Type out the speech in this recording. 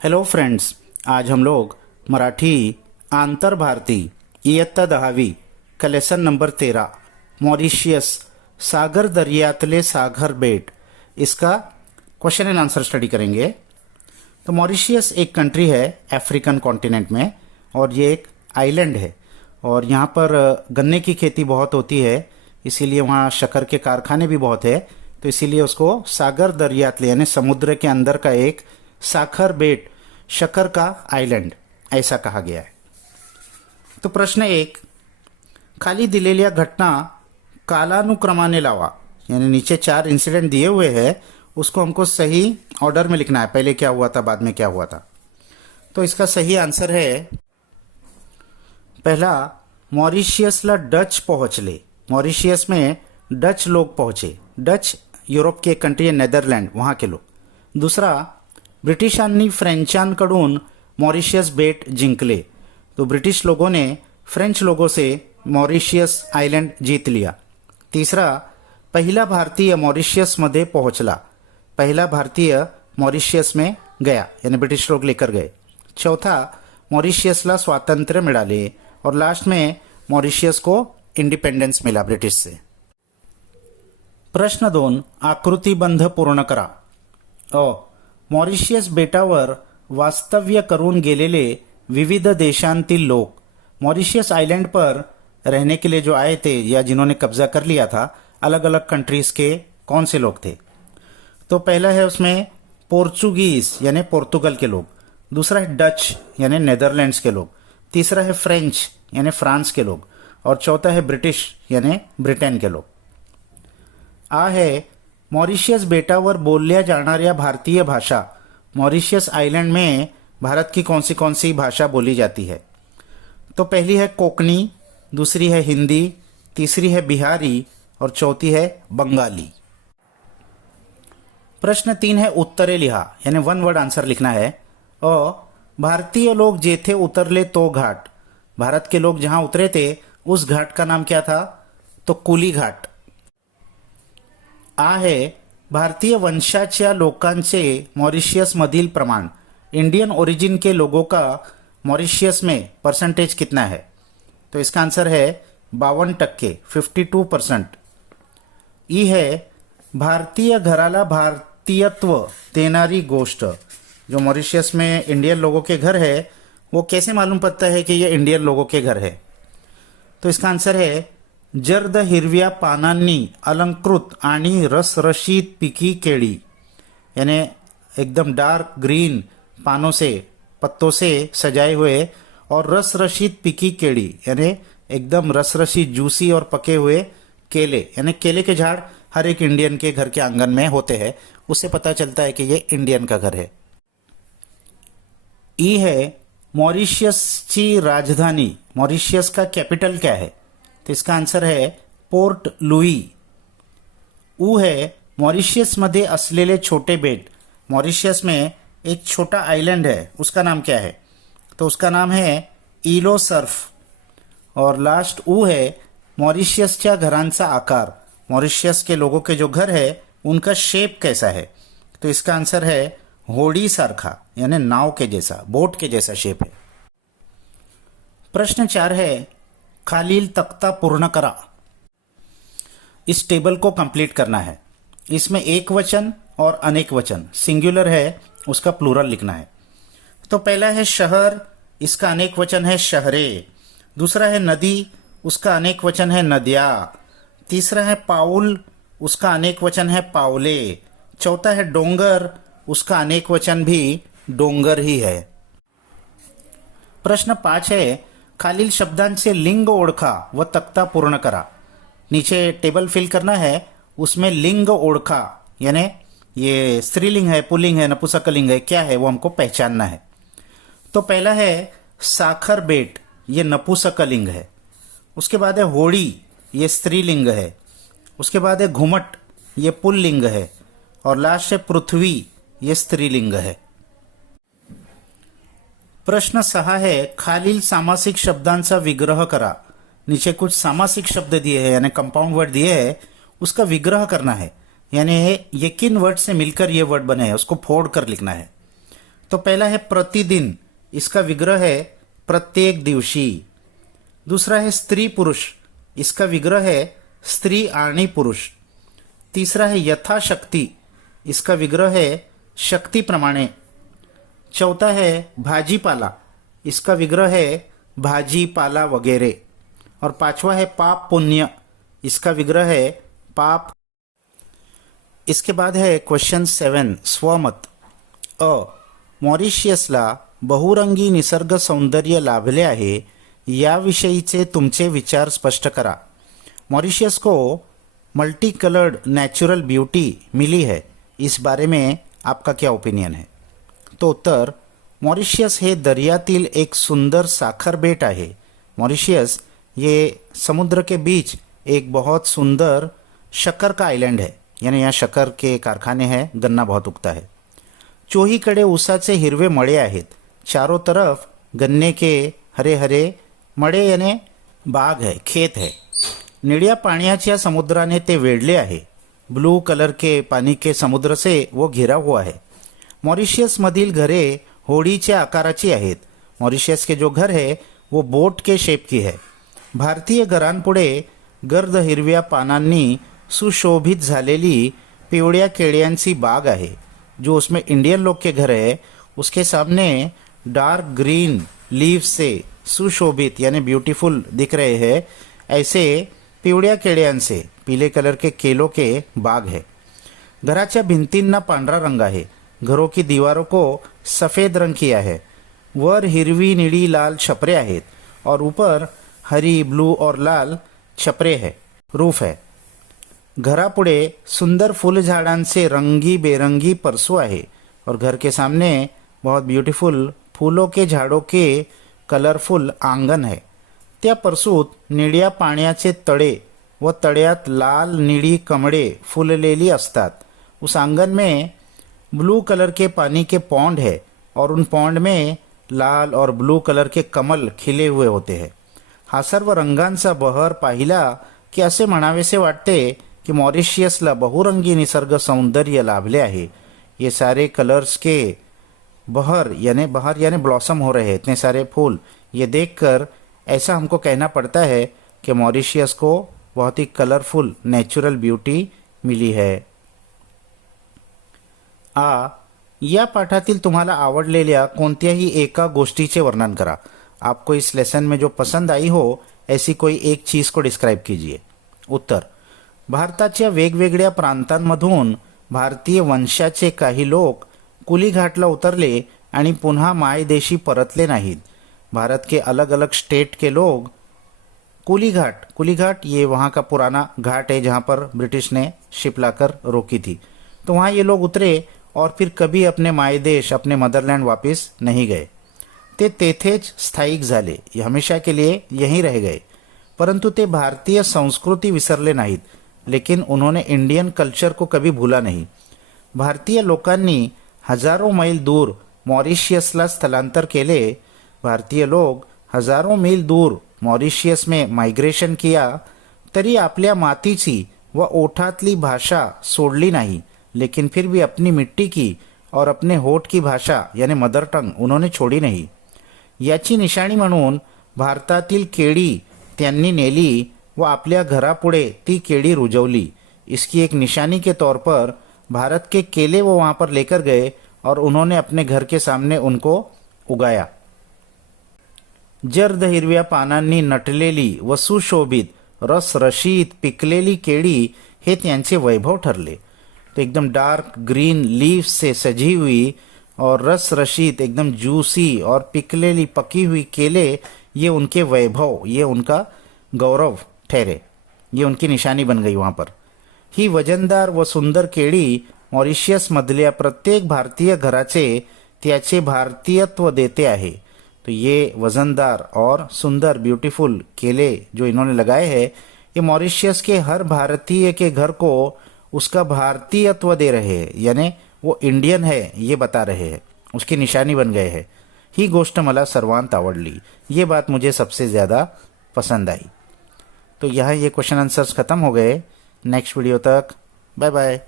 Hello friends, आज हम लोग मराठी आंतर भारती इयत्ता 10वी का लेसन नंबर 13 मॉरिशियस सागर दर्यातले सागर बेट इसका क्वेश्चन एंड आंसर स्टडी करेंगे। तो मॉरिशियस एक कंट्री है अफ्रीकन कॉन्टिनेंट में और ये एक आइलैंड है और यहाँ पर गन्ने की खेती बहुत होती है, इसीलिए वहाँ शक्कर के कारखाने भी बहुत है। तो इसीलिए उसको सागर दर्यातले यानी समुद्र के अंदर का एक साखर बेट शक्कर का आइलैंड ऐसा कहा गया है। तो प्रश्न 1, खाली दिलेल्या घटना कालानुक्रमाने लावा, यानी नीचे 4 इंसिडेंट दिए हुए हैं, उसको हमको सही ऑर्डर में लिखना है, पहले क्या हुआ था बाद में क्या हुआ था। तो इसका सही आंसर है पहला, मॉरिशियसला डच पहुंचले। मॉरिशियस में डच लोग पहुंचे। डच युरोप के कंट्री है, नेदरलैंड, वहाँ के लोग। दूसरा, ब्रिटिशांनी फ्रेंचांकडून मॉरिशियस बेट जिंकले। तो ब्रिटिश लोगों ने फ्रेंच लोगों से मॉरिशियस आइलैंड जीत लिया। तीसरा, पहिला भारतीय मॉरिशियसमध्ये पोहोचला। पहला भारतीय मॉरिशियस में गया, यानी ब्रिटिश लोग लेकर गए। चौथा, मॉरिशियसला स्वातंत्र्य मिळाले। और लास्ट में मॉरिशियस को इंडिपेंडेंस मिला ब्रिटिश से। प्रश्न 2, आकृतिबंध पूर्ण करा। मॉरिशियस बेटावर वास्तव्य करून गेलेले विविध देशांतील लोग। मॉरिशियस आइलैंड पर रहने के लिए जो आए थे या जिन्होंने कब्जा कर लिया था, अलग अलग कंट्रीज के कौन से लोग थे। तो पहला है उसमें पोर्चुगीज यानी पोर्तुगल के लोग। दूसरा है डच यानी नेदरलैंड्स के लोग। तीसरा है फ्रेंच यानी फ्रांस के लोग। और चौथा है ब्रिटिश यानी ब्रिटेन के लोग। आ है मॉरिशियस बेटावर बोलल्या जाणाऱ्या भारतीय भाषा। मॉरिशियस आइलैंड में भारत की कौन सी भाषा बोली जाती है। तो पहली है कोकणी, दूसरी है हिंदी, तीसरी है बिहारी और चौथी है बंगाली। प्रश्न 3 है उत्तरे लिहा, यानी 1 वर्ड आंसर लिखना है। भारतीय लोग जेथे उतरले तो घाट। भारत के लोग जहां उतरे थे उस घाट का नाम क्या था, तो कुली घाट। आ है भारतीय वंशाच्या लोकांचे मॉरिशियस मधील प्रमाण। इंडियन ओरिजिन के लोगों का मॉरिशियस में परसेंटेज कितना है। तो इसका आंसर है 52%, 52%। ई है भारतीय घराला भारतीयत्व देणारी गोष्ट। जो मॉरिशियस में इंडियन लोगों के घर है, वो कैसे मालूम पड़ता है कि ये इंडियन लोगों के घर है। तो इसका आंसर है जर्द हिरव्या पानांनी अलंकृत आणि रसरशीत पिकी केळी, यानी एकदम डार्क ग्रीन पानों से, पत्तों से सजाए हुए और रसरशीत पिकी केड़ी यानी एकदम रसरशी जूसी और पके हुए केले, यानी केले के झाड़ हर एक इंडियन के घर के आंगन में होते हैं। उससे पता चलता है कि ये इंडियन का घर है। ई है मॉरिशियस की राजधानी। मॉरिशियस का कैपिटल क्या है। तो इसका आंसर है पोर्ट लुई। ऊ है मॉरिशियस मध्ये असलेले छोटे बेट। मॉरिशियस में एक छोटा आइलैंड है, उसका नाम क्या है। तो उसका नाम है इलो सर्फ। और लास्ट ऊ है मॉरिशियसच्या घरांचा आकार। मॉरिशियस के लोगों के जो घर है उनका शेप कैसा है। तो इसका आंसर है होडी सारखा, यानी नाव के जैसा, बोट के जैसा शेप है। प्रश्न 4 है खालील तख्ता पूर्ण करा। इस टेबल को कंप्लीट करना है। इसमें एक वचन और अनेक वचन, सिंगुलर है उसका प्लूरल लिखना है। तो पहला है शहर, इसका अनेक वचन है शहरे। दूसरा है नदी, उसका अनेक वचन है नदिया। तीसरा है पाउल, उसका अनेक वचन है पावले। चौथा है डोंगर, उसका अनेक वचन भी डोंगर ही है। प्रश्न 5 है खालील शब्दांचे लिंग ओळखा व तख्ता पूर्ण करा। नीचे टेबल फिल करना है, उसमें लिंग ओळखा यानी ये स्त्रीलिंग है, पुल्लिंग है, नपुंसकलिंग है, क्या है वो हमको पहचानना है। तो पहला है साखर बेट, ये नपुंसकलिंग है। उसके बाद है होड़ी, ये स्त्रीलिंग है। उसके बाद है घुमट, ये पुल्लिंग है। और लास्ट है पृथ्वी, ये स्त्रीलिंग है। प्रश्न 6 है खालील सामासिक शब्दांचा विग्रह करा। नीचे कुछ सामासिक शब्द दिए हैं, यानी कंपाउंड वर्ड दिए हैं, उसका विग्रह करना है। यानी ये किन वर्ड से मिलकर ये वर्ड बने हैं, उसको फोड़ कर लिखना है। तो पहला है प्रतिदिन, इसका विग्रह है प्रत्येक दिवशी। दूसरा है स्त्री पुरुष, इसका विग्रह है स्त्री आणि पुरुष। तीसरा है यथाशक्ति, इसका विग्रह है शक्ति प्रमाणे। चौथा है भाजीपाला, इसका विग्रह है भाजीपाला वगैरह। और पांचवा है पाप पुण्य, इसका विग्रह है पाप। इसके बाद है क्वेश्चन 7 स्वमत। अ मॉरिशियसला बहुरंगी निसर्ग सौंदर्य लाभले आहे, याविषयीचे तुमचे विचार स्पष्ट करा। मॉरिशियस को मल्टी कलर्ड नेचुरल ब्यूटी मिली है, इस बारे में आपका क्या ओपिनियन है? तो उत्तर, मॉरिशियस हे दर्यातील एक सुंदर साखर बेट आहे। मॉरिशियस ये समुद्र के बीच एक बहुत सुंदर शक्कर का आइलैंड है, यानी यहाँ शक्कर के कारखाने हैं, गन्ना बहुत उगता है। चोहीकडे ऊसाचे हिरवे मळे आहेत, चारों तरफ गन्ने के हरे हरे मळे यानी बाग है, खेत है। निळ्या पाण्याच्या समुद्राने ते वेढले आहे, ब्लू कलर के पानी के समुद्र से वो घिरा हुआ है। मॉरिशियस मधील घरे होडीच्या आकाराची आहेत। मॉरिशियस के जो घर है वो बोट के शेप की है। भारतीय घरांपुढे गर्द हिरव्या पानांनी सुशोभित झालेली पिवळ्या केळ्यांची बाग है। जो उसमें इंडियन लोग के घर है उसके सामने डार्क ग्रीन लीव से सुशोभित यानी ब्यूटीफुल दिख रहे हैं, ऐसे पिवळ्या केळ्यांचे पीले कलर के केलों के बाग है। घराच्या भिंतींना पांढरा रंग है। घरों की दीवारों को सफ़ेद रंग किया है। वर हिरवी नीली लाल छपरे आहेत और ऊपर हरी ब्लू और लाल छपरे है, रूफ है। घरापुढे सुंदर फूल झाडांचे रंगी बेरंगी परसू आहे और घर के सामने बहुत ब्यूटीफुल फूलों के झाड़ों के कलरफुल आंगन है। त्या परसूत निळ्या पाण्याचे तळे व तळ्यात लाल निळी कमळे फुललेली असतात। उस आंगन में ब्लू कलर के पानी के पॉन्ड है और उन पॉन्ड में लाल और ब्लू कलर के कमल खिले हुए होते हैं। हा सर्व रंगांचा बहर पाहिला की असे म्हणावेसे वाटते कि मॉरिशियसला बहुरंगी निसर्ग सौंदर्य लाभले आहे। ये सारे कलर्स के बहर यानी ब्लॉसम हो रहे हैं, इतने सारे फूल, ये देखकर ऐसा हमको कहना पड़ता है कि मॉरिशियस को बहुत ही कलरफुल नेचुरल ब्यूटी मिली है। या पाठातील तुम्हाला आवडलेल्या कोणत्याही एका गोष्टीचे वर्णन करा। आपको इस लेसन में जो पसंद आई हो ऐसी कोई एक चीज को डिस्क्राइब कीजिए। उत्तर, भारताच्या वेगवेगळ्या प्रांतांमधून भारतीय वंशाचे काही लोक कुलीघाटला उतरले आणि पुन्हा मायदेशी परतले नाहीत। भारत के अलग अलग स्टेट के लोग कुलीघाट ये वहाँ का पुराना घाट है जहाँ पर ब्रिटिश ने शिप लाकर रोकी थी, तो वहाँ ये लोग उतरे और फिर कभी अपने मायदेश अपने मदरलैंड वापस नहीं गए। ते तेथेच स्थायिक झाले, ये हमेशा के लिए यहीं रह गए। परंतु ते भारतीय संस्कृती विसरले नाहीत, लेकिन उन्होंने इंडियन कल्चर को कभी भूला नहीं। भारतीय लोकांनी हजारों मैल दूर मॉरिशियसला स्थलांतर केले। भारतीय लोग हजारों मील दूर मॉरिशियस में माइग्रेशन किया, तरी आपल्या मातीची व ओठातली भाषा सोडली नहीं, लेकिन फिर भी अपनी मिट्टी की और अपने होठ की भाषा यानी मदर टंग उन्होंने छोड़ी नहीं। याची निशाणी म्हणून भारतातील केळी त्यांनी नेली व आपल्या घरापुढे ती केळी रुजवली। इसकी एक निशानी के तौर पर भारत के केले वो वहां पर लेकर गए और उन्होंने अपने घर के सामने उनको उगाया। जर्द हिरव्या पानांनी नटलेली व सुशोभित रसरशीत पिकलेली केळी हे त्यांचे वैभव ठरले। तो एकदम डार्क ग्रीन लीव्स से सजी हुई और रस रशीत एकदम जूसी और पिकलेली पकी हुई केले, ये उनके वैभव, ये उनका गौरव ठहरे, ये उनकी निशानी बन गई वहाँ पर। ही वजनदार व सुंदर केळी मॉरिशियस मधल्या प्रत्येक भारतीय घराचे त्याचे भारतीयत्व देते आहे। तो ये वजनदार और सुंदर ब्यूटीफुल केले जो इन्होंने लगाए हैं, ये मॉरिशियस के हर भारतीय के घर को उसका भारतीयत्व दे रहे हैं, यानी वो इंडियन है ये बता रहे हैं, उसकी निशानी बन गए हैं। ही गोष्ट मला सर्वांत आवडली, ये बात मुझे सबसे ज़्यादा पसंद आई। तो यहाँ ये क्वेश्चन आंसर्स खत्म हो गए। नेक्स्ट वीडियो तक बाय बाय।